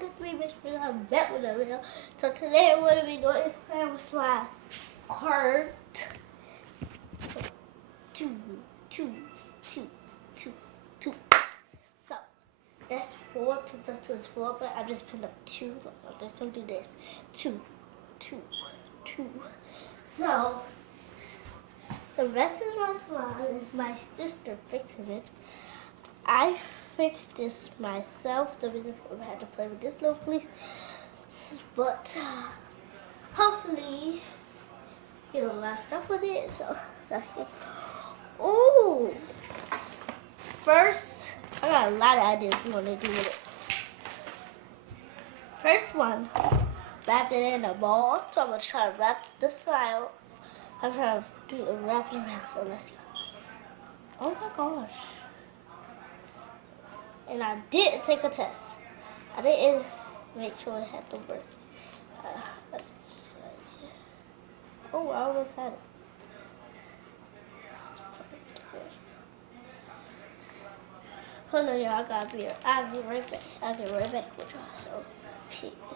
the three best friends I'm back with a video. So today we're gonna be doing playing with my card. Two. So that's 4. 2 plus 2 is 4, but I just picked up 2. So I'm just gonna do this. 2. So the rest of my slime is my sister fixing it. I fixed this myself, so we just had to play with this little piece. But hopefully get a lot of stuff with it. So that's good. Ooh! First, I got a lot of ideas we want to do with it. First one, wrap it in a ball. So I'm gonna try to wrap the slime. I'm trying to wrap it around. So let's go. Oh my gosh! And I didn't take a test. I didn't make sure it had to work. Oh, I almost had it. Hold on, y'all. I'll be right back. I'll get right back with y'all. So,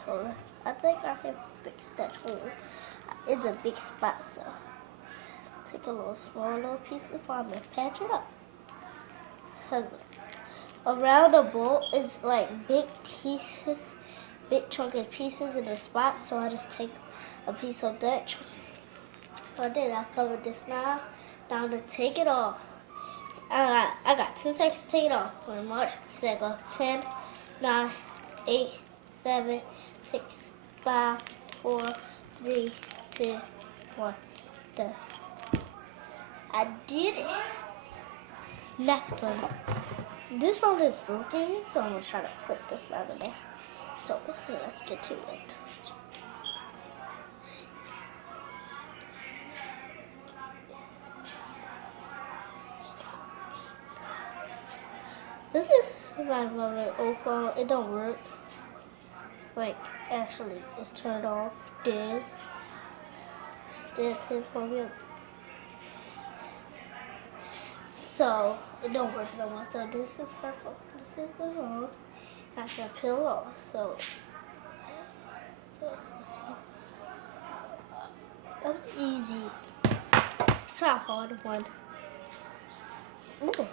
hold on. I think I can fix that hole. It's a big spot, so take a small little piece of slime and patch it up. Around the bowl is like big pieces, big chunky pieces in the spot. So I just take a piece of that. So then I cover this now. Now I'm gonna take it off. I got 10 seconds to take it off. For March, so go 10, 9, 8, 7, 6, 5, 4, 3, 2, 1. Done. I did it. Next one. This one is broken, so I'm gonna try to put this out of there. So let's get to it. This is my old phone. It don't work. Like actually, it's turned off. Dead pin for me. So it don't work no more. So this is her phone. This is the phone. I can peel off. So that was easy. Try a hard one. Ooh.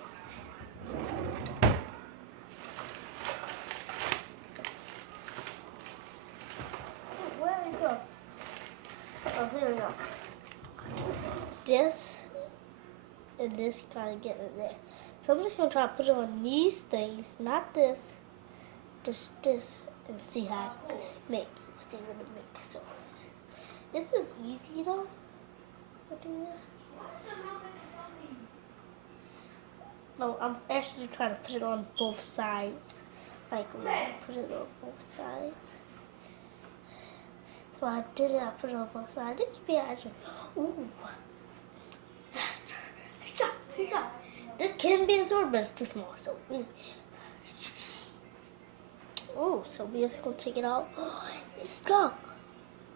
Where did it go? Oh, here we go. This and this kind of get in there. So I'm just gonna try to put it on these things, not this, just this, and see how I make. See what it makes. So this is easy though. Doing this. No, I'm actually trying to put it on both sides. Like put it on both sides. So I did it. I put it on both sides. This be actually. Ooh, faster. Stop. This can be absorbed, but it's too small. So so we're just gonna take it out. It's stuck.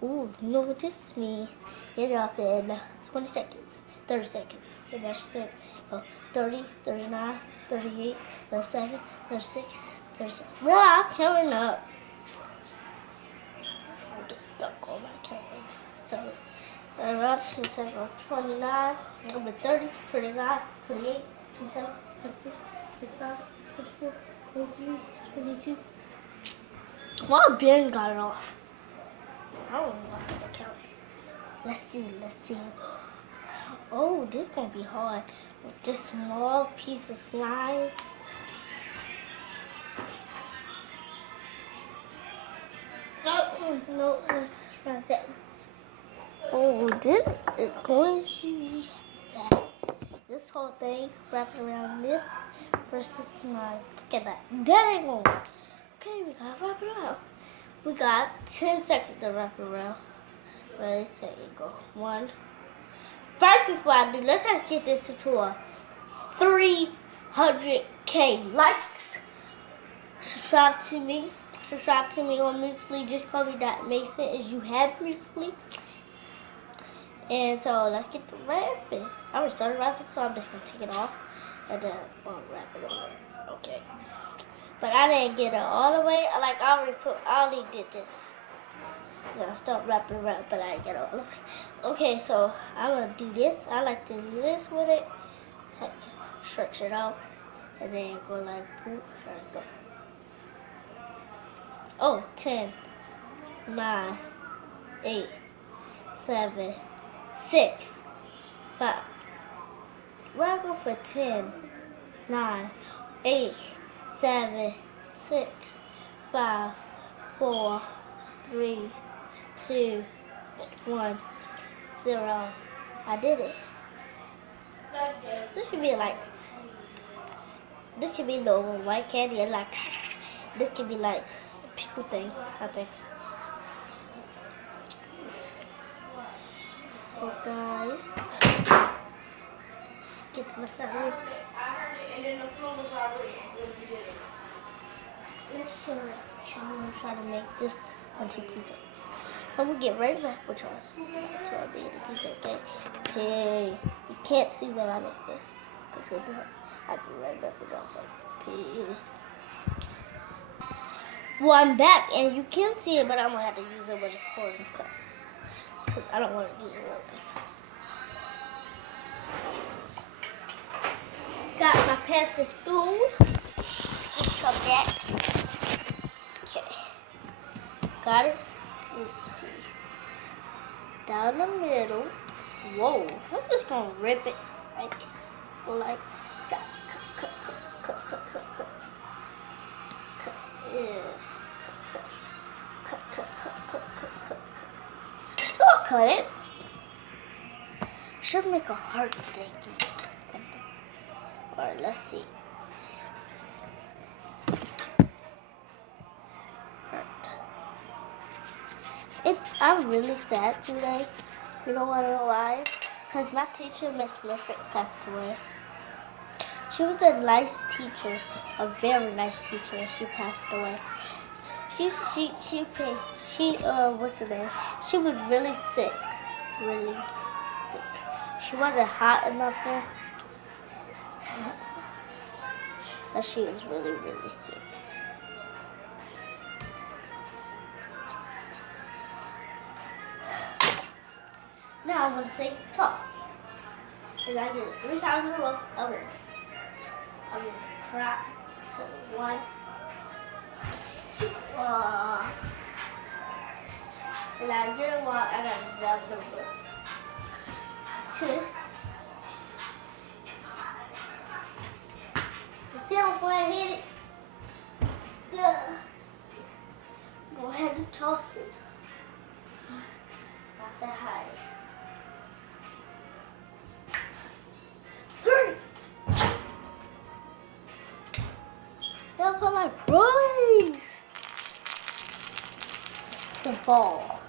Ooh, you know what this means? Get it off in 20 seconds, 30 seconds. And that's it. 30, 39, 38, 37, 36, 37. Well, I'm counting up. I get stuck on my counting. So, the rest is 29, number 30, 39, 28, 27, 26, 25, 24, 23, 22. Well, Ben got it off. I don't know how to count. Let's see. Oh, this is gonna be hard. With this small piece of slime. No, let's try that. Oh, this is going to be bad. This whole thing wrapped around this versus slime. Look at that. That ain't gonna work. Okay, we gotta wrap it around. We got 10 seconds to wrap it around. Ready, set, go. 1. First, before I do, let's try to get this to a 300K likes. Subscribe to me on Musical.ly. Just call me that Mason as you have Musical.ly. And so let's get to wrapping. I already started wrapping, so I'm just gonna take it off and then wrap it over. Okay. but I didn't get it all the way. Like I already did this. Then I start wrapping around, but I didn't get it all the way. Okay, so I'm gonna do this. I like to do this with it. Like, stretch it out, and then go like, boop, there we go. Oh, 10, 9, 8, 7, 6, 5. Where I go for 10, 9, 8, 7, 6, 5, 4, 3, 2, 1, 0. I did it. This could be like, this could be the white candy and like, this could be like a pickle thing, I think. So guys, just get my salad. Let's try to make this into pizza. So we'll get right back with us. That's why I made the pizza, okay? Peace. You can't see when I make this. That's gonna be hard. I'll be right back with y'all. So peace. Well, I'm back and you can't see it, but I'm gonna have to use it with a sporting cup. Because I don't want to use it real good. Got my pasta spoon. Come back. Okay. Got it? Oopsie. Down the middle. Whoa. I'm just gonna rip it like cut. So I'll cut it. Should make a heart thingy. Alright, let's see. I'm really sad today. You don't want to know why? Because my teacher, Miss Smithrick, passed away. She was a nice teacher, a very nice teacher, and she passed away. What's her name? She was really sick. She wasn't hot enough, but she was really sick. Now I'm going to say toss. And I get it 3 times in a row. Okay. I'm going to try. So 1. And I get it 1. I got to grab number 2. The ceiling fan hit it. Yeah. I'm going to have to toss it. Not that high. Now for my prize. The ball.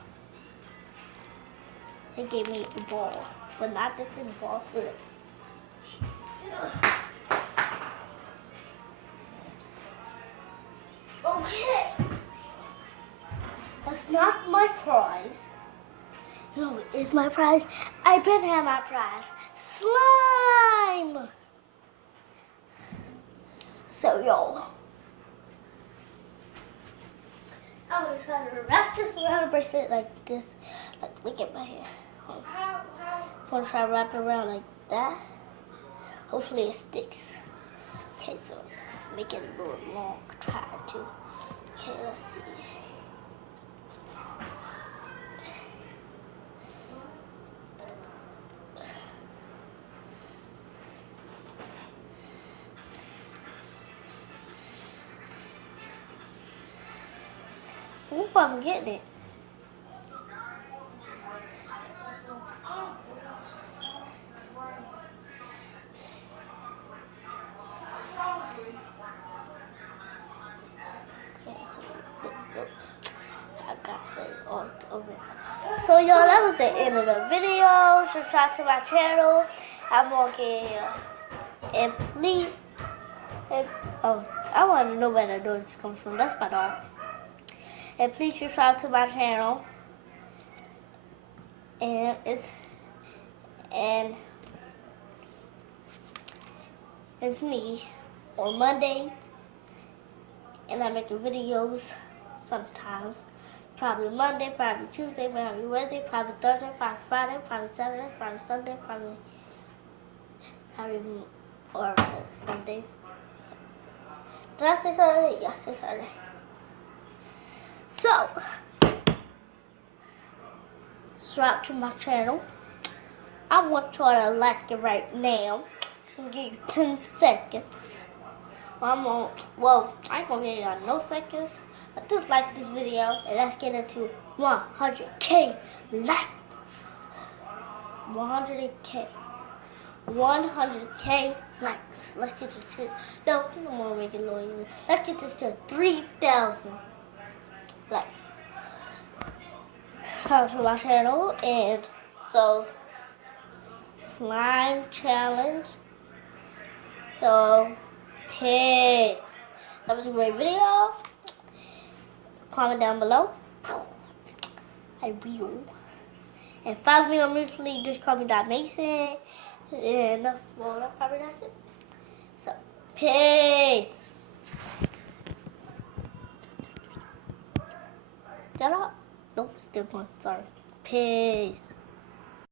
They gave me the ball, but not just the ball flip. Okay. That's not my prize. No, it is my prize. I better have my prize. Slime. So y'all, I'm gonna try to wrap this around the bracelet like this. Like, look at my hair. I'm gonna try to wrap it around like that. Hopefully it sticks. Okay, so make it a little long. Try to. Okay, let's see. Oop, I'm getting it. So y'all, that was the end of the video. Subscribe to my channel. I'm gonna get and please. I want to know where the noise comes from. That's my dog. And please subscribe to my channel. And it's me on Mondays and I'm making videos sometimes. Probably Monday, probably Tuesday, probably Wednesday, probably Thursday, probably Friday, probably Saturday, probably Sunday, probably or Sunday. Did I say Saturday? Yes, I said Saturday. So, subscribe to my channel. I want y'all to like it right now. I'll give you 10 seconds. I ain't gonna give y'all no seconds. But just like this video and let's get into 100K likes. 100K. 100K likes. Let's get this to, no, I don't want to make it low. Let's get this to 3,000 likes. Come to my channel, and so slime challenge. So peace. That was a great video. Comment down below. I will. And follow me on Musical.ly. Just call me Mason. And well, probably that's it. So peace. Shut up. Nope, still one. Sorry. Peace.